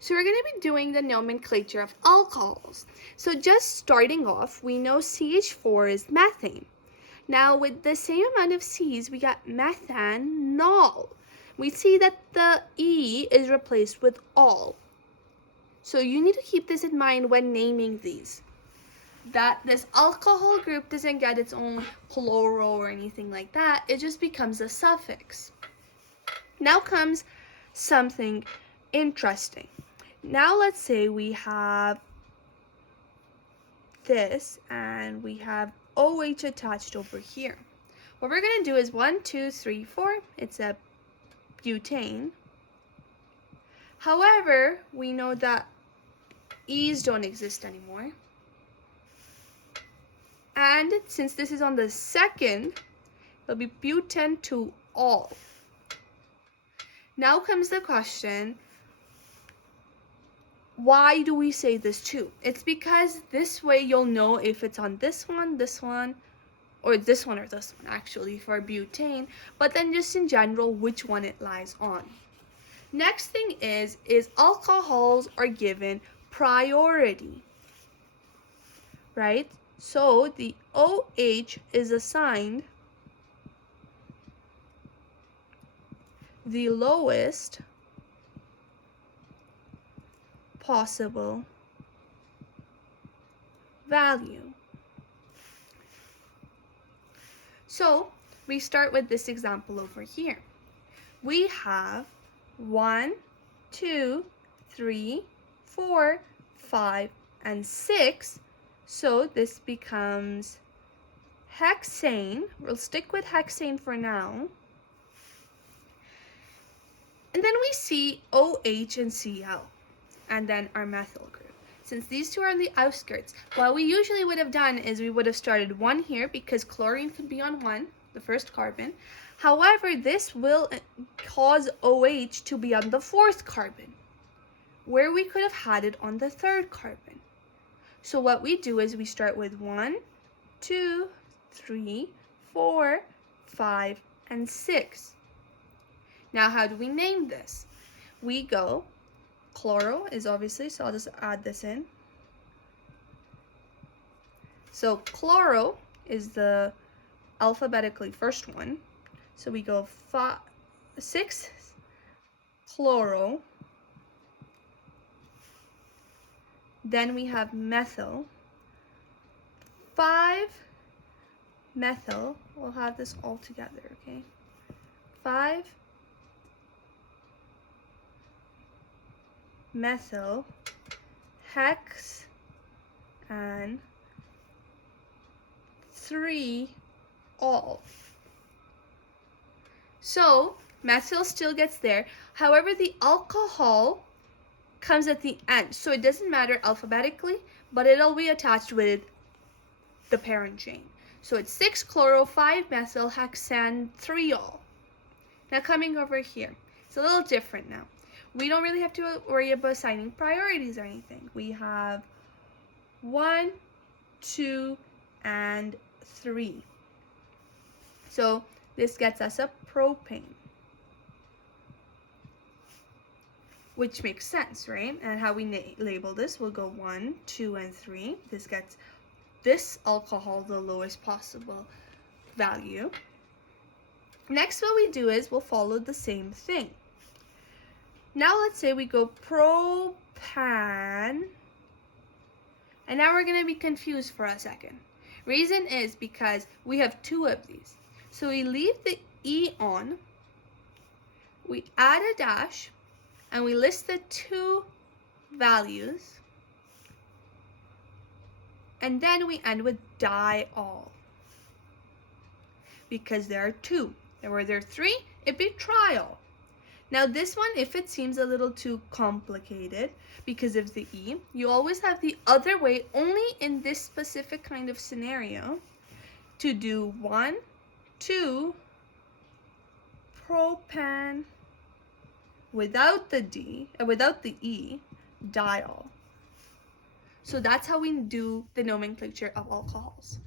So we're going to be doing the nomenclature of alcohols. So just starting off, we know CH4 is methane. Now with the same amount of C's, we got methanol. We see that the E is replaced with all. So you need to keep this in mind when naming these. That this alcohol group doesn't get its own chloro or anything like that. It just becomes a suffix. Now comes something interesting. Now let's say we have this and we have OH attached over here. What we're going to do is 1, 2, 3, 4. It's a butane. However, we know that E's don't exist anymore. And since this is on the second, it'll be butane to all. Now comes the question, why do we say this too? It's because this way you'll know if it's on this one, or this one actually for butane, but then just in general which one it lies on. Next thing is alcohols are given priority, right? So the OH is assigned the lowest possible value. So we start with this example over here. We have 1, 2, 3, 4, 5, and 6. So this becomes hexane. We'll stick with hexane for now. And then we see OH and Cl, and then our methyl group. Since these two are on the outskirts, what we usually would have done is we would have started 1 here because chlorine could be on 1, the first carbon. However, this will cause OH to be on the 4th carbon, where we could have had it on the 3rd carbon. So what we do is we start with 1, 2, 3, 4, 5, and 6. Now, how do we name this? We go, chloro is obviously, so I'll just add this in. So chloro is the alphabetically first one. So we go 6 chloro. Then we have methyl. 5 methyl. We'll have this all together, okay? 5 methyl, hex, and 3 all. So methyl still gets there. However, the alcohol comes at the end. So it doesn't matter alphabetically, but it'll be attached with the parent chain. So it's 6 chloro, 5 methyl, hexane, 3 all. Now coming over here, it's a little different now. We don't really have to worry about assigning priorities or anything. We have 1, 2, and 3. So this gets us a propane, which makes sense, right? And how we label this, we'll go 1, 2, and 3. This gets this alcohol the lowest possible value. Next, what we do is we'll follow the same thing. Now let's say we go propan, and now we're going to be confused for a second. Reason is because we have 2 of these. So we leave the E on, we add a dash, and we list the 2 values, and then we end with diol, because there are 2. And where there are 3, it'd be triol. Now this one, if it seems a little too complicated because of the E, you always have the other way, only in this specific kind of scenario, to do 1, 2, propan, without the E, diol. So that's how we do the nomenclature of alcohols.